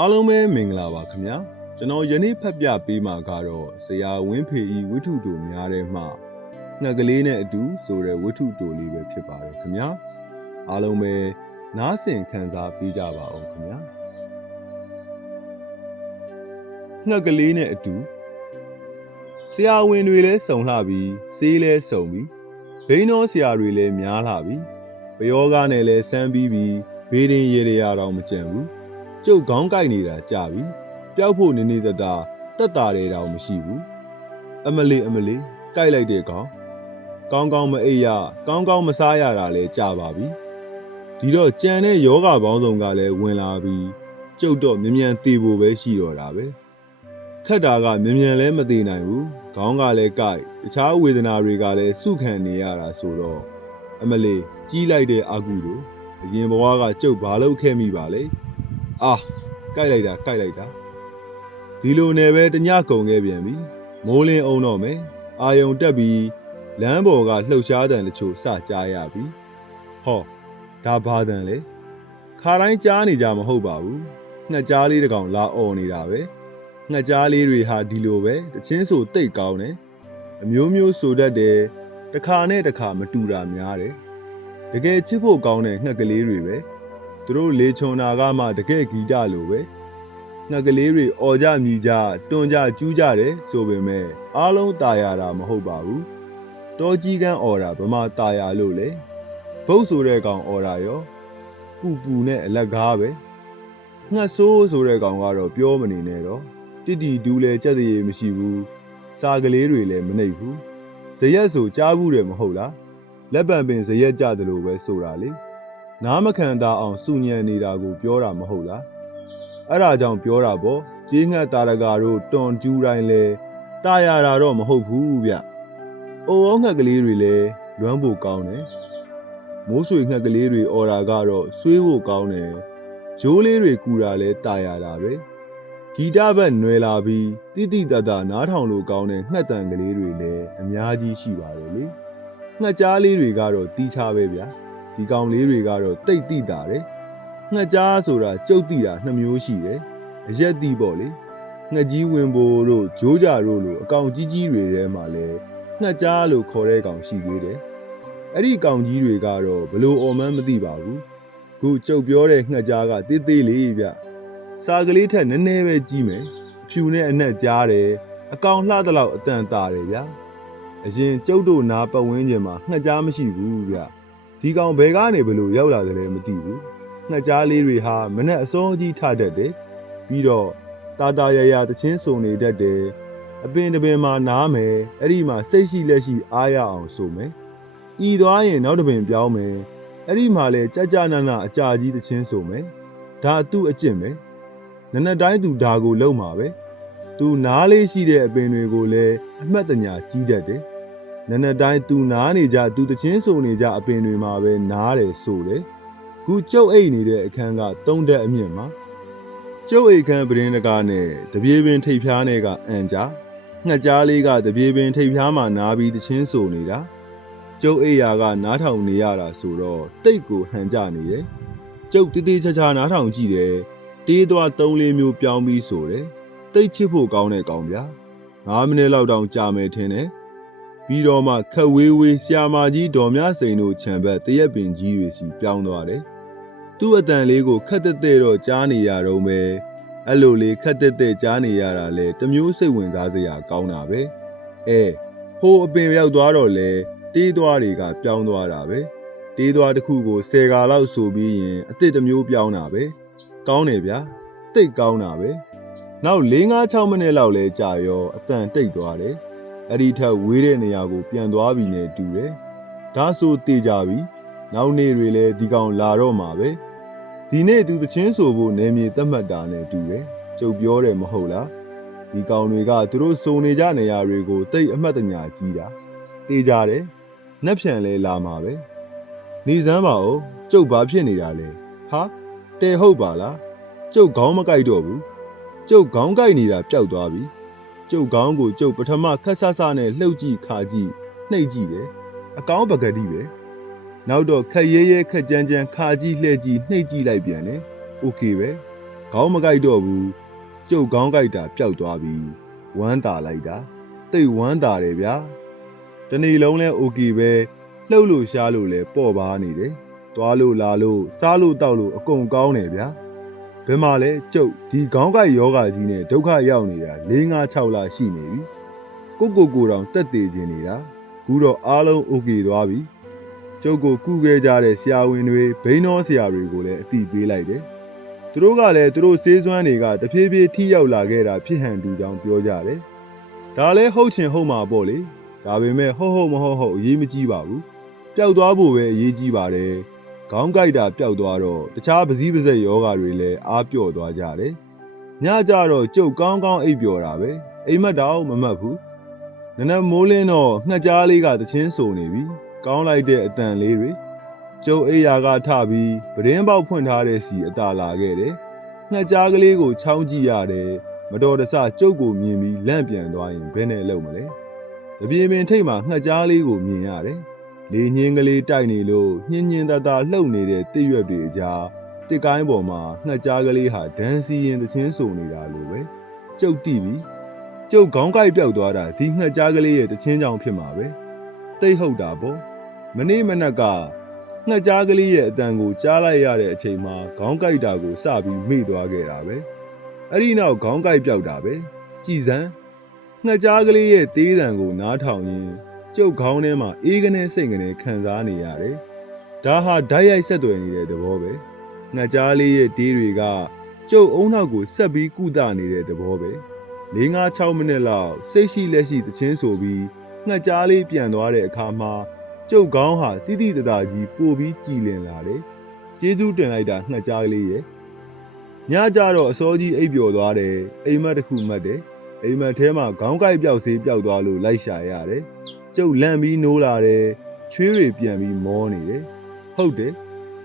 အားလုံးပဲမင်္ဂလာပါခင်ဗျာကျွန်တော်ယနေ့ဖတ်ပြပေးမှာကတော့ဆရာဝင်းဖေဤဝိထုတို့များတဲ့မှငှက်ကလေးနဲ့အတူဆိုတဲ့ဝိထုတို့လေးပဲဖြစ်ပါတယ်ခင်ဗျာအားလုံးပဲနားဆင်ခံစားပေးကြပါအောင်ခင်ဗျာငှက်ကလေးနဲ့အတူဆရာဝန်တွေလည်းစုံလှပြီးဆေးလည်းစုံပြီးဘိန်းတော်ဆရာတွေလည်းများလှပြီးပယောဂနဲ့လည်းစမ်းပြီးပြီးဘေးရင်ရေရရာတော့မကြံဘူး ကျုပ်ခေါင်းကိုက်နေတာကြာပြီပျောက်ဖို့နေနေတတာတက်တာတယ်တောင်မရှိဘူးအမလီအမလီကိုက်လိုက်တဲ့ကောင်ကောင်းကောင်းမအိပ်ရကောင်းကောင်းမစားရတာလဲကြာပါပြီဒီတော့ကြံတဲ့ယောဂဘောင်းဆောင်ကလည်းဝင်လာပြီးကျုပ်တော့မြ мян သေးဖို့ပဲရှိတော့တာပဲခက်တာကမြ мян လဲမသေးနိုင်ဘူးခေါင်းကလည်းကိုက်တခြားဝေဒနာတွေကလည်းစုခံနေရတာဆိုတော့အမလီကြီးလိုက်တဲ့အာကုတို့အရင်ဘဝကကျုပ်ဘာလုပ်ခဲ့မိပါလဲ အာကြိုက်လိုက်တာကြိုက်လိုက်တာဒီလိုနဲ့ပဲတညကုံခဲ့ပြန်ပြီမိုးလင်းအောင်တော့မယ်အာယုံတက်ပြီးလမ်းပေါ်ကလှုပ်ရှားတံတချို့စကြားရပြီဟောဒါဘာတံလဲခါတိုင်းကြားနေကြမဟုတ်ပါဘူးငှက်ကြားလေးတစ်ကောင်လာអော်နေတာပဲငှက်ကြားလေးတွေဟာဒီလိုပဲတချင်းဆိုတိတ်ကောင်းတယ်အမျိုးမျိုးဆိုတတ်တယ်တစ်ခါနဲ့တစ်ခါမတူတာများတယ်တကယ်ချစ်ဖို့ကောင်းတဲ့ငှက်ကလေးတွေပဲ သူတို့လေချုံနာကမှတကယ်ဂီတလိုပဲငှက်ကလေးတွေအော်ကြမြည်ကြတွန်းကြကျူးကြတယ်ဆိုပေမဲ့အားလုံးตายရတာမဟုတ်ပါဘူးတောကြီးကန်းအော်တာဗမာตายရလို့လေဘုတ်ဆိုတဲ့ကောင်အော်တာရောပူပူနဲ့အလက်ကားပဲငှက်ဆိုးဆိုတဲ့ကောင်ကတော့ပြောမနေနဲ့တော့တိတိဒူးလဲကြက်တရေမရှိဘူးစာကလေးတွေလည်းမနှိပ်ဘူးဇရက်ဆိုကြားဘူးတယ်မဟုတ်လားလက်ပံပင်ဇရက်ကြတယ်လို့ပဲဆိုတာလေ နားမခံတာအောင်စုညံနေတာကို ပြောတာမဟုတ်လားအဲ့ဒါကြောင့်ပြောတာပေါ့ကြေးငှက်တာရကာတို့တွန်ကျူးတိုင်းလဲတာရတာတော့မဟုတ်ဘူးဗျအိုးငှက်ကလေးတွေလည်းလွမ်းဖို့ကောင်းတယ်မိုးဆွေငှက်ကလေးတွေအော်တာကတော့ဆွေးဖို့ကောင်းတယ်ဂျိုးလေးတွေကူတာလဲတာရတာပဲဂီတဘက်နွယ်လာပြီးတိတိတတနားထောင်လို့ကောင်းတဲ့ငှက်တန်ကလေးတွေလည်းအများကြီးရှိပါတယ်လေငှက်ကြားလေးတွေကတော့တီးခြားပဲဗျာ ဒီကောင်လေးတွေကတော့တိတ်တိတာတယ်ငှက်ကြားဆိုတာကြုတ်တိတာနှစ်မျိုးရှိတယ်အရက်တိပေါ့လေငှက်ကြီးဝင်ဘိုးတို့ဂျိုးကြတို့လိုအကောင်ကြီးကြီးတွေထဲမှာလဲငှက်ကြားလို့ခေါ်တဲ့ကောင်ရှိသေးတယ်အဲ့ဒီကောင်ကြီးတွေကတော့ဘလို့အော်မှန်းမသိပါဘူးခုကြုတ်ပြောတဲ့ငှက်ကြားကတေးသေးလေးဗျစာကလေးထက်နည်းနည်းပဲကြီးမယ်အဖြူနဲ့အနက်ကြားတယ်အကောင်လှတဲ့လောက်အတန်တာတယ်ဗျာအရင်ကျုပ်တို့နာပတ်ဝန်းကျင်မှာငှက်ကြားမရှိဘူးဗျ ဒီကောင်ဘယ်ကနေဘလို့ရောက်လာတယ်လဲမသိဘူးငှက်ကြားလေးတွေဟာမနဲ့အစောကြီးထတတ်တယ်ပြီးတော့တာတာရရတချင်းစုံနေတတ်တယ်အပင်တပင်မှာနားမယ်အဲ့ဒီမှာစိတ်ရှိလက်ရှိအားရအောင်ဆိုမယ်ဤသွားရင်နောက်တပင်ပြောင်းမယ်အဲ့ဒီမှာလဲကြကြနနအကြာကြီးတချင်းဆိုမယ်ဒါသူ့အကျင့်ပဲနနက်တိုင်းသူဒါကိုလုံမှာပဲသူနားလေးရှိတဲ့အပင်တွေကိုလည်းအမှတ်တညာကြီးတတ်တယ် နနက်တိုင်းသူနားနေကြသူတချင်းစုံနေကြအပင်တွေမှာပဲနားတယ်ဆိုတယ်ခုကျုပ်အိတ်နေတဲ့အခန်းကသုံးတက်အမြင့်မှာကျုပ်အိတ်ခန်းပရင်းတကားနဲ့တပြေပင်ထိပ်ဖျားနဲ့ကအန်ကြငှက်ကြားလေးကတပြေပင်ထိပ်ဖျားမှာနားပြီးတချင်းစုံနေတာကျုပ်အိတ်ရာကနားထောင်နေရတာဆိုတော့တိတ်ကိုဟန်ကြနေတယ်ကျုပ်တေးသေးချာချာနားထောင်ကြည့်တယ်တေးသွားသုံးလေးမျိုးပြောင်းပြီးဆိုတယ်တိတ်ချစ်ဖို့ကောင်းတဲ့ကောင်ဗျာ9မိနစ်လောက်တောင်ကြာမယ်ထင်တယ် ပြီးတော့မှခက်ဝေးဝေးဆီယာမာကြီးဒေါ်မြစိန်တို့ခြံဘက်တရက်ပင်ကြီးတွေစီပြောင်းသွားတယ်။သူ့အတန်လေးကိုခက်တက်တဲ့တော့ကြားနေရတော့ပဲအဲ့လိုလေးခက်တက်တဲ့ကြားနေရတာလဲတမျိုးစိတ်ဝင်စားစရာကောင်းတာပဲ။အဲဟိုအပင်ရောက်သွားတော့လဲတေးသွားတွေကပြောင်းသွားတာပဲ။တေးသွားတစ်ခုကို10ကာလောက်ဆိုပြီးရင်အစ်စ်တစ်မျိုးပြောင်းတာပဲ။ကောင်းတယ်ဗျာ။တိတ်ကောင်းတာပဲ။နောက်6-5-6မိနစ်လောက်လဲကြာရောအတန်တိတ်သွားတယ်။ အဲ့ဒီထက်ဝေးတဲ့နေရာကို ပြန်သွားပြီနဲ့တူတယ်။ဒါဆိုတေကြပြီ။နောက်နေ့တွေလည်းဒီကောင်လာတော့မှာပဲ။ဒီနေ့သူတချင်းဆိုဖို့နေမြေသတ်မှတ်တာနဲ့တူတယ်။ကျုပ်ပြောတယ်မဟုတ်လား။ဒီကောင်တွေကသူတို့စုံနေကြနေရာတွေကိုတိတ်အမှတ်တညာကြီးတာ။တေကြတယ်။နှက်ဖြန်လဲလာမှာပဲ။နေစမ်းပါဦး။ကျုပ်ဘာဖြစ်နေတာလဲ။ဟာတဲဟုတ်ပါလား။ကျုပ်ခေါင်းမကိုက်တော့ဘူး။ကျုပ်ခေါင်းကိုက်နေတာပျောက်သွားပြီ။ ကျုပ်ကောင်းကိုကျုပ်ပထမခက်ဆဆနဲ့လှုပ်ကြည့်ခါကြည့်နှိပ်ကြည့်တယ်အကောင်းပကတိပဲနောက်တော့ခက်ရဲရဲခက်ကြမ်းကြမ်းခါကြည့်လှဲ့ကြည့်နှိပ်ကြည့်လိုက်ပြန်တယ်โอเคပဲ ခေါင်းမကိုက်တော့ဘူးကျုပ်ခေါင်းကိုက်တာပျောက်သွားပြီဝမ်းသာလိုက်တာတိတ်ဝမ်းသာတယ်ဗျာတနေ့လုံးလဲโอเคပဲလှုပ်လို့ရှားလို့လဲပေါ့ပါနေတယ်သွားလို့လာလို့စားလို့တောက်လို့အကုန်ကောင်းတယ်ဗျာ ဘယ်မှာလဲကျုပ်ဒီခေါင်းကိုက်ယောဂကြီးနဲ့ဒုက္ခရောက်နေတာ၄၅6လရှိနေပြီကိုကိုကိုတောင်တက်သေးခြင်းနေတာခုတော့အားလုံးโอเคသွားပြီကျုပ်ကိုကုခဲ့ကြတဲ့ဆရာဝန်တွေဘိန်းတော်ဆရာတွေကိုလည်းအတိပေးလိုက်တယ်သူတို့ကလည်းသူတို့စေးစွမ်းတွေကတဖြည်းဖြည်းထိရောက်လာခဲ့တာဖြစ်ဟန်တူကြောင်းပြောကြတယ်ဒါလည်းဟုတ်ရှင်ဟုတ်မှာပေါ့လေဒါပေမဲ့ဟုတ်ဟုတ်မဟုတ်ဟုတ်အရေးမကြီးပါဘူးပျောက်သွားဖို့ပဲအရေးကြီးပါတယ် ခေါင်းကိုက်တာပျောက်သွားတော့တခြားပစည်းပစက်ယောဂတွေလည်းအားပြော့သွားကြတယ်ညကြတော့ကျုပ်ကောင်းကောင်းအိပ်ပျော်တာပဲအိမ်မက်တော့မမတ်ဘူးနနက်မိုးလင်းတော့ငှက်ကြားလေးကတချင်းဆိုနေပြီကောင်းလိုက်တဲ့အတန်လေးတွေကျုပ်အိယာကထပြီးပဒင်းပေါက်ဖွင့်ထားတဲ့စီအတာလာခဲ့တယ်ငှက်ကြားကလေးကိုချောင်းကြည့်ရတယ်မတော်တဆကျုပ်ကိုမြင်ပြီးလန့်ပြန်သွားရင်ဘယ်နဲ့လုပ်မလဲတပြေပင်ထိတ်မှာငှက်ကြားလေးကိုမြင်ရတယ် လေညင်းကလေးတိုက်နေလို့ညင်းညင်းသာသာလှုပ်နေတဲ့တစ်ရွက်တွေအကြားတစ်ကိုင်းပေါ်မှာငှက်ကြားကလေးဟာဒန်းစီရင်တချင်းဆိုနေတာလို့ပဲကျုပ်တိပြီကျုပ်ခေါင်းကိုက်ပြောက်သွားတာဒီငှက်ကြားကလေးရဲ့တချင်းကြောင်ဖြစ်မှာပဲတိတ်ဟုတ်တာပေါ့မနေ့မနက်ကငှက်ကြားကလေးရဲ့အတန်ကိုကြားလိုက်ရတဲ့အချိန်မှာခေါင်းကိုက်တာကိုစပြီးမေ့သွားခဲ့တာပဲအဲ့ဒီနောက်ခေါင်းကိုက်ပြောက်တာပဲကြည်စမ်းငှက်ကြားကလေးရဲ့သေးတံကိုနားထောင်ရင်း ကျုပ်ခေါင်းထဲမှာအေးကနေစိတ်ကနေခံစားနေရတယ်ဒါဟာဓာတ်ရိုက်ဆက်သွယ်နေတဲ့သဘောပဲငှက်ကြားလေးရဲ့တေးတွေကကျုပ်အုံနောက်ကိုဆက်ပြီးကုသနေတဲ့သဘောပဲ၄၅6မိနစ်လောက်စိတ်ရှိလက်ရှိသချင်းဆိုပြီးငှက်ကြားလေးပြန်သွားတဲ့အခါမှာကျုပ်ခေါင်းဟာတိတိတသာကြီးပို့ပြီးကြည်လင်လာတယ်ကျေးဇူးတင်လိုက်တာငှက်ကြားလေးရဲ့ညကြတော့အစောကြီးအိပ်ပျော်သွားတယ်အိမ်မက်တစ်ခုမှတ်တယ်အိမ်မက်ထဲမှာခေါင်းကိုက်ပြောက်ဆေးပြောက်သွားလို့လိုက်ရှာရတယ် ကျုပ်လန့်ပြီးနိုးလာတယ်ချွေးတွေပြန်ပြီးမောနေတယ်ဟုတ်တယ်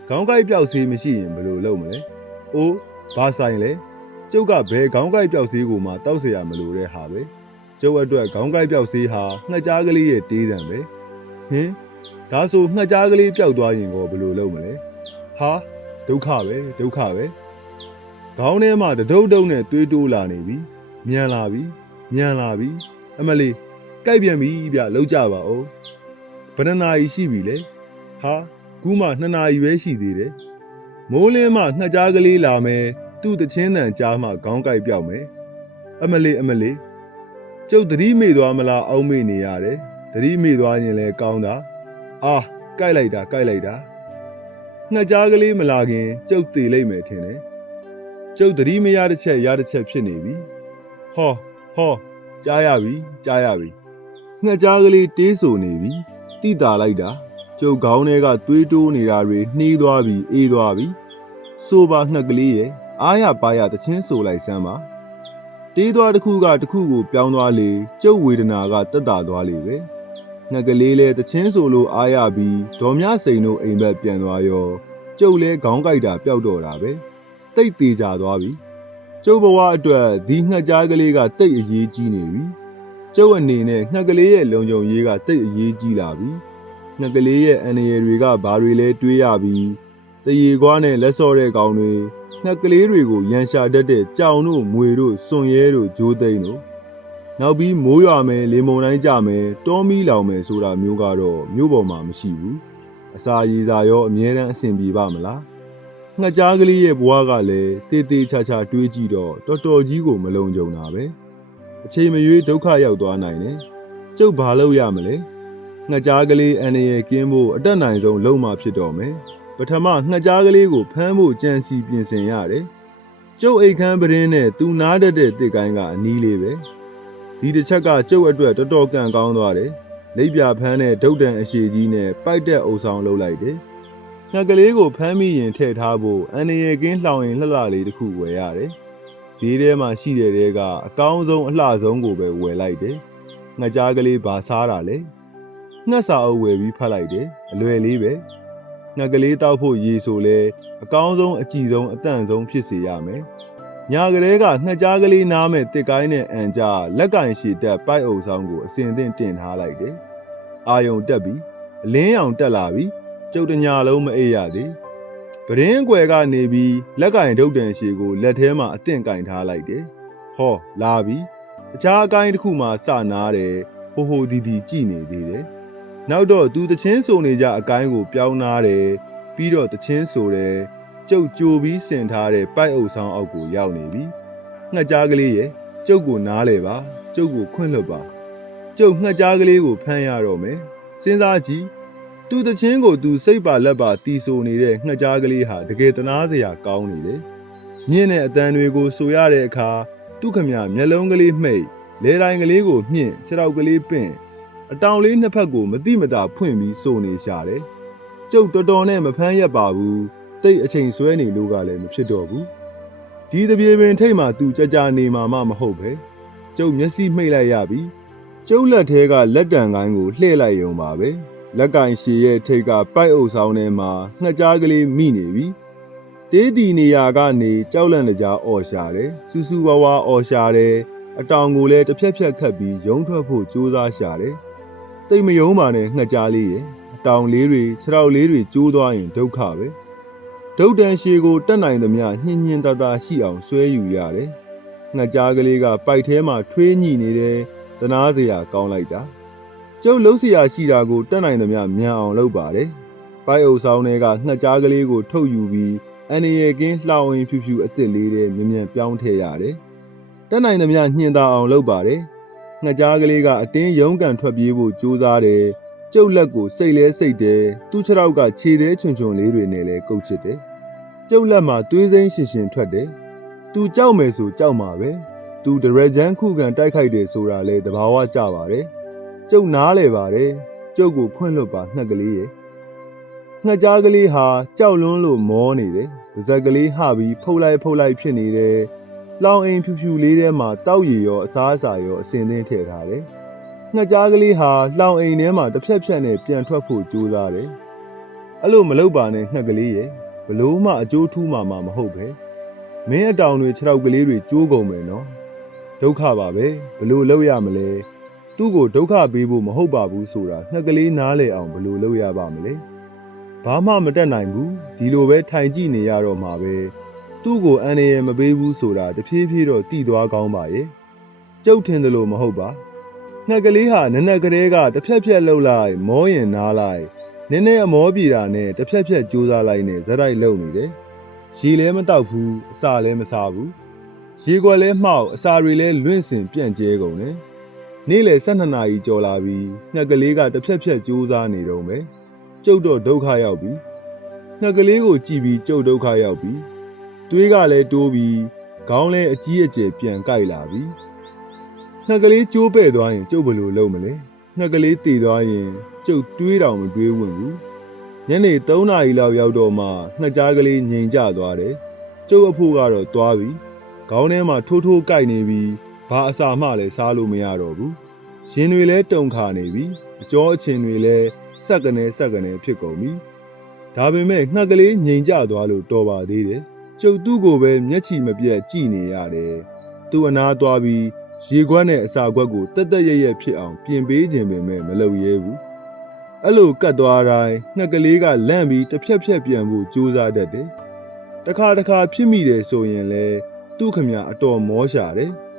ခေါင်းကိုက်ပြောက်ဆေးမရှိရင်ဘယ်လိုလုပ်မလဲအိုးဘာဆိုင်လဲကျုပ်ကဘယ်ခေါင်းကိုက်ပြောက်ဆေးကိုမှတောက်เสียရမလို့တဲ့ဟာပဲကျုပ်အတွက်ခေါင်းကိုက်ပြောက်ဆေးဟာငှက်ကြားကလေးရဲ့တေးတံပဲဟင်ဒါဆိုငှက်ကြားကလေးပျောက်သွားရင်ကောဘယ်လိုလုပ်မလဲဟာဒုက္ခပဲဒုက္ခပဲခေါင်းထဲမှာတဒုတ်ဒုတ်နဲ့တွေးတိုးလာနေပြီမြန်လာပြီမြန်လာပြီအမလီ ကြိုက်ပြန်ပြီဗျလောက်ကြပါဦးဘယ်နှနာရီရှိပြီလဲဟာကူးမှ2နာရီပဲရှိသေးတယ်မိုးလင်းမှငှက်ကြားကလေးလာမယ်သူ့တချင်းတန်ကြားမှခေါင်းကိုက်ပြောက်မယ်အမလီအမလီကျုပ်သတိမေ့သွားမလားအောက်မေ့နေရတယ်သတိမေ့သွားရင်လည်းကောင်းတာအာကြိုက်လိုက်တာကြိုက်လိုက်တာငှက်ကြားကလေးမလာခင်ကျုပ်သေးလိုက်မယ်ထင်တယ်ကျုပ်သတိမရတဲ့ချက်ရတဲ့ချက်ဖြစ်နေပြီဟောဟောကြားရပြီကြားရပြီ ငှက်ကြားကလေးတေးဆိုနေပြီတိတာလိုက်တာကျုပ်ခေါင်းထဲကသွေးတိုးနေတာတွေနှီးသွားပြီအေးသွားပြီဆိုပါငှက်ကလေးရဲ့အားရပါရတချင်းဆိုလိုက်စမ်းပါတေးသွားတစ်ခုကတစ်ခုကိုပြောင်းသွားလေကျုပ်ဝေဒနာကတက်တာသွားလေပဲငှက်ကလေးလဲတချင်းဆိုလို့အားရပြီးဒေါ်မြစိန်တို့အိမ်ဘက်ပြန်သွားရောကျုပ်လဲခေါင်းကိုက်တာပျောက်တော့တာပဲတိတ်သေးကြသွားပြီကျုပ်ဘဝအတွက်ဒီငှက်ကြားကလေးကတိတ်အရေးကြီးနေပြီ ကျုပ်အနေနဲ့ငှက်ကလေးရဲ့လုံခြုံရေးကတိတ်အရေးကြီးလာပြီငှက်ကလေးရဲ့အန္တရာယ်တွေကဘာတွေလဲတွေးရပြီးတရေကွားနဲ့လက်စော့တဲ့ကောင်တွေငှက်ကလေးတွေကိုရန်ရှာတတ်တဲ့ကြောင်တို့မွေတို့စွန်ရဲတို့ဂျိုးသိန်းတို့နောက်ပြီးမိုးရွာမယ်လေမုန်တိုင်းကြမယ်တောမီလောင်မယ်ဆိုတာမျိုးကတော့မျိုးပေါ်မှာမရှိဘူးအစာရည်စာရောအမြဲတမ်းအဆင်ပြေပါမလားငှက်ကြားကလေးရဲ့ဘဝကလည်းတေးသေးချာချာတွေးကြည့်တော့တော်တော်ကြီးကိုမလုံခြုံတာပဲ အချိန်မရွေးဒုက္ခရောက်သွားနိုင်တယ်ကျုပ်ဘာလုပ်ရမလဲငှက်ကြားကလေးအန္တရာယ်ကင်းဖို့အတက်နိုင်ဆုံးလုံမှဖြစ်တော့မယ်ပထမငှက်ကြားကလေးကိုဖမ်းဖို့ကြံစီပြင်ဆင်ရတယ်ကျုပ်အိတ်ခမ်းပရင်းနဲ့သူနားတတ်တဲ့တစ်ကိုင်းကအနီးလေးပဲဒီတစ်ချက်ကကျုပ်အတွက်တော်တော်ကံကောင်းသွားတယ်လိပ်ပြဖမ်းတဲ့ဒုတ်တန်အရှိကြီးနဲ့ပိုက်တဲ့အုပ်ဆောင်လုပ်လိုက်တယ်ငှက်ကလေးကိုဖမ်းမိရင်ထည့်ထားဖို့အန်ရယ်ကင်းလှောင်ရင်လှလှလေးတစ်ခုဝယ်ရတယ်။ ဈေးထဲမှာရှိတဲ့တဲကအကောင်းဆုံးအလှဆုံးကိုပဲဝယ်လိုက်တယ်။ငှက်ကြားကလေးဘာစားတာလဲ။ငှက်စာအုပ်ဝယ်ပြီးဖတ်လိုက်တယ်။အလွယ်လေးပဲ။ငှက်ကလေးတောက်ဖို့ရေဆိုလဲအကောင်းဆုံးအကြည့်ဆုံးအတန့်ဆုံးဖြစ်စေရမယ်။ညာကလေးကငှက်ကြားကလေးနားမဲ့တစ်ကိုင်းနဲ့အန်ကြလက်ကင်ရှည်တက်ပိုက်အုပ်ဆောင်ကိုအစင်သင့်တင်ထားလိုက်တယ်။အာယုံတက်ပြီးအလင်းရောင်တက်လာပြီးကျုပ်တညာလုံးမအေးရသေး ပပဒင်းအကွယ်ကနေပြီးလက်ကင်ဒုတ်တန်ရှည်ကိုလက်ထဲမှာအသင့်ကင်ထားလိုက်တယ်ဟောလာပြီအခြားအကိုင်းတစ်ခုမှစနာတယ်ဟိုဟိုဒီဒီကြည်နေသေးတယ်နောက်တော့သူတချင်းဆိုနေကြအကိုင်းကိုပြောင်းနာတယ်ပြီးတော့တချင်းဆိုတယ်ကျုပ်ကြိုပြီးဆင်ထားတဲ့ပိုက်အုပ်ဆောင်အောက်ကိုရောက်နေပြီငှက်ကြားကလေးရဲ့ကျုပ်ကိုနားလေပါကျုပ်ကိုခွင့်လွှတ်ပါကျုပ်ငှက်ကြားကလေးကိုဖမ်းရတော့မယ်စဉ်းစားကြည့် သူတချင်းကိုသူစိတ်ပါလက်ပါတီဆိုနေတဲ့ငှက်ကြားကလေးဟာတကယ်တနာစရာကောင်းနေတယ်မြင့်တဲ့အတန်တွေကိုဆိုရတဲ့အခါသူခမမျက်လုံးကလေးမှိတ်လဲတိုင်းကလေးကိုမြင့်ခြေထောက်ကလေးပင့်အတောင်လေးနှစ်ဖက်ကိုမတိမတာဖွင့်ပြီးဆိုနေရှာတယ်ကျုပ်တော်တော်နဲ့မဖမ်းရက်ပါဘူးတိတ်အချိန်ဆွဲနေလို့ကလည်းမဖြစ်တော့ဘူးဒီတပြေပင်ထိတ်မှသူကြကြနေမှာမှမဟုတ်ပဲကျုပ်မျက်စိမှိတ်လိုက်ရပြီကျုပ်လက်ထဲကလက်တံကိုင်းကိုလှည့်လိုက်ရုံပါပဲ လက်ကင်ရှည်ရဲ့ထိတ်ကပိုက်အုပ်ဆောင်ထဲမှာငှက်ကြားကလေးမိနေပြီတေးတီနေရာကနေကြောက်လန့်တကြားအော်ရှာတယ်စူးစူးဝါးဝါအော်ရှာတယ်အတောင်ကိုလည်းတစ်ဖြက်ဖြက်ခတ်ပြီးရုံထွက်ဖို့ကြိုးစားရှာတယ်တိတ်မယုံပါနဲ့ငှက်ကြားလေးရဲ့အတောင်လေးတွေခြေထောက်လေးတွေကျိုးသွားရင်ဒုက္ခပဲဒုတ်တန်ရှည်ကိုတက်နိုင်သမျှညှင်းညင်းတတာရှိအောင်ဆွဲယူရတယ်ငှက်ကြားကလေးကပိုက်ထဲမှာထွေးညိနေတယ်တနာစရာကောင်းလိုက်တာ ကျုပ်လုံးစရာရှိတာကိုတက်နိုင်သမျှမြန်အောင်လုပ်ပါတယ်။ပိုက်အုပ်ဆောင်တွေကငှက်ကြားကလေးကိုထုတ်ယူပြီးအန်ရရဲ့ကင်းလှောင်ရင်ဖြူဖြူအစ်စ်လေးတွေမြ мян ပြောင်းထည့်ရတယ်။တက်နိုင်သမျှညှင်သာအောင်လုပ်ပါတယ်။ငှက်ကြားကလေးကအတင်းရုံးကန်ထွက်ပြေးဖို့ကြိုးစားတယ်။ကျုပ်လက်ကိုစိတ်လဲစိတ်တယ်။သူ့ခြေထောက်ကခြေသေးချွန်ချွန်လေးတွေနဲ့လည်းကုတ်ချစ်တယ်။ကျုပ်လက်မှာသွေးစိမ်းရှင်ရှင်ထွက်တယ်။သူကြောက်မယ်ဆိုကြောက်မှာပဲ။သူဒရဂျန်ခုခံတိုက်ခိုက်တယ်ဆိုတာလဲတဘာဝကြပါတယ်။ ကျုပ်နားလေပါတယ်ကျုပ်ကိုခွင့်လွတ်ပါငှက်ကလေးရဲ့ငှက်ကြားကလေးဟာကြောက်လွန်းလို့မောနေတယ်ပါဇက်ကလေးဟပြီးဖုတ်လိုက်ဖုတ်လိုက်ဖြစ်နေတယ်လောင်အိမ်ဖြူဖြူလေးထဲမှာတောက်ရည်ရောအစားအစာရောအစင်သင်းထည့်ထားတယ်ငှက်ကြားကလေးဟာလောင်အိမ်ထဲမှာတစ်ဖြက်ဖြက်နဲ့ပြန်ထွက်ဖို့ကြိုးစားတယ်အဲ့လိုမလုပ်ပါနဲ့ငှက်ကလေးရဲ့ဘလို့မှအကျိုးထူးမှာမှမဟုတ်ပဲမင်းအတောင်တွေခြေထောက်ကလေးတွေကျိုးကုန်မယ်နော်ဒုက္ခပါပဲဘလို့လုပ်ရမလဲ သူ့ကိုဒုက္ခပေးဖို့မဟုတ်ပါဘူးဆိုတာငှက်ကလေးနားလေအောင်ဘယ်လိုလုပ်ရပါမလဲဘာမှမတက်နိုင်ဘူးဒီလိုပဲထိုင်ကြည့်နေရတော့မှာပဲသူ့ကိုအန်ရယ်မပေးဘူးဆိုတာတဖြည်းဖြည်းတော့တည်သွားကောင်းပါရဲ့ကျုပ်ထင်တယ်လို့မဟုတ်ပါငှက်ကလေးဟာနက်နက်ကလေးကတစ်ဖြက်ဖြက်လှုပ်လိုက်မောရင်နားလိုက်နည်းနည်းအမောပြေတာနဲ့တစ်ဖြက်ဖြက်ကြိုးစားလိုက်နဲ့ဇက်တိုက်လှုပ်နေတယ်ရေလည်းမတောက်ဘူးအစာလည်းမစားဘူးရေခွက်လည်းမှောက်အစာတွေလည်းလွင့်စင်ပြန့်ကျဲကုန်တယ် နေ့လယ်12နာရီကျော်လာပြီးငှက်ကလေးကတစ်ဖြက်ဖြက်ကြိုးစားနေတော့မယ်ကျုပ်တော့ဒုက္ခရောက်ပြီငှက်ကလေးကိုကြည့်ပြီးကျုပ်ဒုက္ခရောက်ပြီသွေးကလည်းတိုးပြီးခေါင်းလည်းအကြီးအကျယ်ပြန်ကြိုက်လာပြီငှက်ကလေးကျိုးပဲ့သွားရင်ကျုပ်ဘယ်လိုလုပ်မလဲငှက်ကလေးတည်သွားရင်ကျုပ်တွေးတောင်မတွေးဝင်ဘူးညနေ3နာရီလောက်ရောက်တော့မှငှက်ကြားကလေးငြိမ်ကျသွားတယ်ကျုပ်အဖို့ကတော့သွားပြီခေါင်းထဲမှာထိုးထိုးကြိုက်နေပြီး ဘာအစာမှလည်းစားလို့မရတော့ဘူး။ရင်တွေလည်းတုန်ခါနေပြီ။အကျောအချင်းတွေလည်းစက်ကနေစက်ကနေဖြစ်ကုန်ပြီ။ဒါပေမဲ့ငှက်ကလေးငြိမ်ကျသွားလို့တော်ပါသေးတယ်။ကျုပ်သူ့ကိုပဲမျက်ချီမပြတ်ကြည့်နေရတယ်။သူ့အနာသွားပြီးရေခွက်နဲ့အစာခွက်ကိုတက်တက်ရရဖြစ်အောင်ပြင်ပေးခြင်းပင်မဲ့မလုပ်ရဲဘူး။အဲ့လိုကတ်သွားတိုင်းငှက်ကလေးကလန့်ပြီးတစ်ဖြက်ဖြက်ပြန်ဖို့ကြိုးစားတတ်တယ်။တစ်ခါတစ်ခါဖြစ်မိတယ်ဆိုရင်လည်းသူ့ခမအတော်မောရှာတယ်။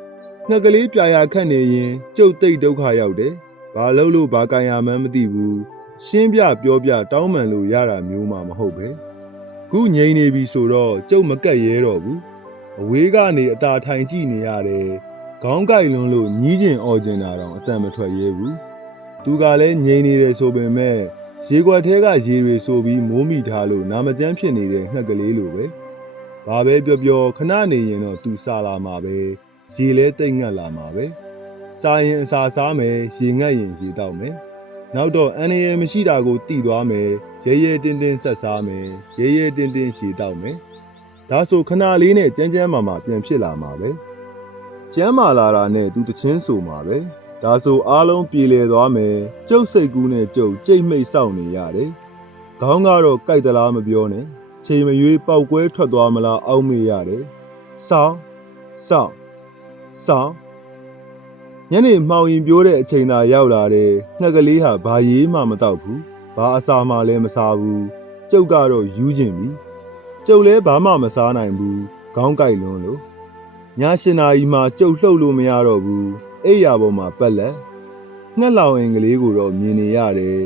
ငှက်ကလေးပြာရာခတ်နေရင်ကျုပ်တိတ်ဒုက္ခရောက်တယ်။ဘာလို့လို့ဘာကန်ရမှန်းမသိဘူး။ရှင်းပြပြောပြတောင်းပန်လို့ရတာမျိုးမှမဟုတ်ပဲ။ခုငိမ့်နေပြီဆိုတော့ကျုပ်မကက်ရဲတော့ဘူး။အဝေးကနေအသာထိုင်ကြည့်နေရတယ်။ခေါင်းကိုက်လွန်းလို့ညီးကျင်အော်ကျင်တာတော့အတန်မထွက်ရဲဘူး။သူကလည်းငိမ့်နေတယ်ဆိုပေမဲ့ရေခွက်ထဲကရေတွေဆိုပြီးမိုးမိထားလို့နာမကျန်းဖြစ်နေတဲ့ငှက်ကလေးလိုပဲ။ဘာပဲပြောပြောခဏနေရင်တော့သူစားလာမှာပဲ။ ရေလဲတိတ်ငတ်လာမှာပဲစားရင်အစာစားမယ်ရေငတ်ရင်ရေတောက်မယ်နောက်တော့အန်ရယ်မရှိတာကိုတိသွားမယ်ရဲရဲတင်းတင်းဆက်စားမယ်ရဲရဲတင်းတင်းရေတောက်မယ်ဒါဆိုခဏလေးနဲ့ကြမ်းကြမ်းမာမာပြန်ဖြစ်လာမှာပဲကျမ်းမာလာတာနဲ့သူတချင်းဆိုမှာပဲဒါဆိုအားလုံးပြေလည်သွားမယ်ကျုပ်စိတ်ကူးနဲ့ကျုပ်ကြိတ်မိတ်စောင့်နေရတယ်ခေါင်းကတော့ကြိုက်သလားမပြောနဲ့ချိန်မရွေးပောက်ကွဲထွက်သွားမလားအောက်မေ့ရတယ်စောင်းစောင်း ဆောင်ညနေမှောင်ရင်ပြိုးတဲ့အချိန်သာရောက်လာတယ်ငှက်ကလေးဟာဘာရေးမှမတော့ဘူးဘာအစာမှလည်းမစားဘူးကျုပ်ကတော့ယူးကျင်ပြီကျုပ်လည်းဘာမှမစားနိုင်ဘူးခေါင်းကိုက်လွန်းလို့ညရှင်နာရီမှာကျုပ်လှုပ်လို့မရတော့ဘူးအိယာပေါ်မှာပက်လက်ငှက်လောင်အင်ကလေးကိုတော့မြင်နေရတယ်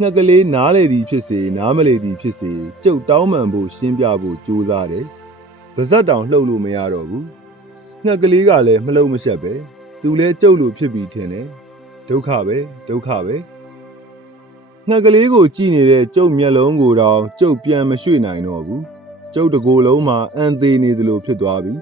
ငှက်ကလေးနားလေသည်ဖြစ်စေနားမလေသည်ဖြစ်စေကျုပ်တောင်းပန်ဖို့ရှင်းပြဖို့ကြိုးစားတယ်ပါဇက်တောင်လှုပ်လို့မရတော့ဘူး ငှက်ကလေးကလည်းမလှုပ်မရှက်ပဲသူလည်းကျုပ်လိုဖြစ်ပြီးထင်တယ်ဒုက္ခပဲဒုက္ခပဲငှက်ကလေးကိုကြည့်နေတဲ့ကျုပ်မျက်လုံးကိုတော့ကျုပ်ပြန်မရွှေ့နိုင်တော့ဘူးကျုပ်တကိုယ်လုံးမှာအန်သေးနေသလိုဖြစ်သွားပြီ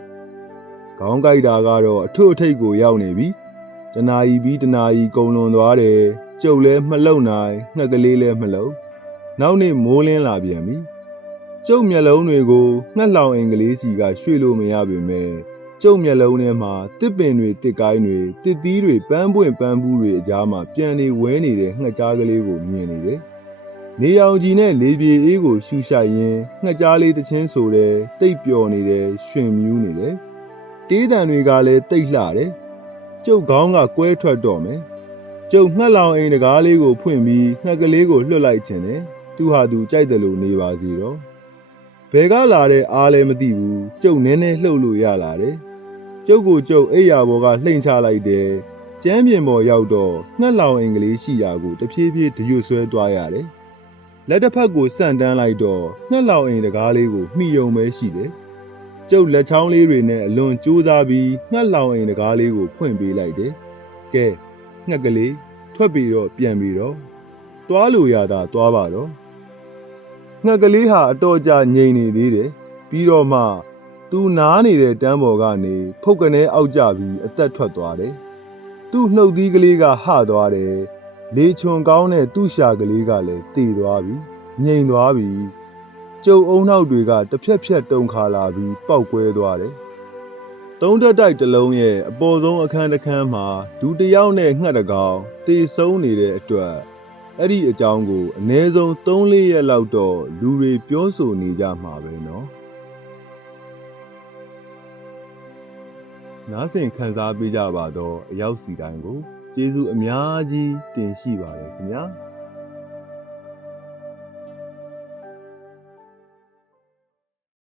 ။ခေါင်းကိုက်တာကတော့အထွတ်အထိပ်ကိုရောက်နေပြီ။တနာ ਈ ပြီးတနာ ਈ ကုံလွန်သွားတယ်။ကျုပ်လည်းမလုံနိုင်ငှက်ကလေးလည်းမလုံ။နောက်နေ့မိုးလင်းလာပြန်ပြီ။ကျုပ်မျက်လုံးတွေကိုငှက်လောင်အင်္ဂလိပ်စီကရွှေ့လို့မရပေမဲ့ ကျုပ်မျက်လုံးထဲမှာတစ်ပင်တွေတစ်ကိုင်းတွေတစ်သီးတွေပန်းပွင့်ပန်းပူးတွေအကြားမှာပြန်နေဝဲနေတဲ့ငှက်ကြားကလေးကိုမြင်နေတယ်။နေရောင်ကြီးနဲ့လေပြေအေးကိုရှူရှိုက်ရင်းငှက်ကြားလေးတစ်ချင်းဆိုတယ်တိတ်ပျော်နေတယ်ရွှင်မြူးနေတယ်တေးတံတွေကလည်းတိတ်လှတယ်ကျုပ်ခေါင်းကကွဲထွက်တော့မယ်ကျုပ်ငှက်လောင်အိမ်တကားလေးကိုဖွင့်ပြီးငှက်ကလေးကိုလွှတ်လိုက်ခြင်းတယ်သူဟာသူကြိုက်တယ်လို့နေပါစီတော့ဘယ်ကလာတဲ့အားလည်းမသိဘူးကျုပ်နည်းနည်းလှုပ်လို့ရလာတယ် ကျုပ်ကိုကျုပ်အိယာဘော်ကလှိန်ချလိုက်တယ်ကျမ်းပြင်ပေါ်ရောက်တော့ငှက်လောင်အိမ်ကလေးရှိရာကိုတဖြည်းဖြည်းဒရွတ်ဆွဲသွားရတယ်လက်တစ်ဖက်ကိုဆန့်တန်းလိုက်တော့ငှက်လောင်အိမ်တကားလေးကိုမှီယုံပဲရှိတယ်။ကျုပ်လက်ချောင်းလေးတွေနဲ့အလွန်ကြိုးစားပြီးငှက်လောင်အိမ်တကားလေးကိုဖွင့်ပေးလိုက်တယ်။ကဲငှက်ကလေးထွက်ပြီးတော့ပြန်ပြီးတော့သွားလို့ရတာသွားပါတော့။ငှက်ကလေးဟာအတော်ကြာငြိမ်နေသေးတယ်။ပြီးတော့မှ သူနားနေတဲ့တန်းပေါ်ကနေဖုတ်ကနေအောက်ကျပြီးအသက်ထွက်သွားတယ်။သူ့နှုတ်သီးကလေးကဟသွားတယ်။ လေချွန်ကောင်းတဲ့သူ့ရှာကလေးကလည်းတည်သွားပြီငြိမ်သွားပြီကျုပ်အုံနောက်တွေကတစ်ဖြက်ဖြက်တုန်ခါလာပြီးပောက်ကွဲသွားတယ်သုံးတက်တိုက်တစ်လုံးရဲ့အပေါ်ဆုံးအခန်းတစ်ခန်းမှာဒူတစ်ယောက်နဲ့ငှက်တစ်ကောင်တေဆုံးနေတဲ့အတွက်အဲ့ဒီအကြောင်းကိုအနည်းဆုံး3-4ရက်လောက်တော့လူတွေပြောဆိုနေကြမှာပဲเนาะ နားဆင်ခံစားပေးကြပါတော့အရောက်စီတိုင်းကိုကျေးဇူးအများကြီးတင်ရှိပါတယ်ခင်ဗျာ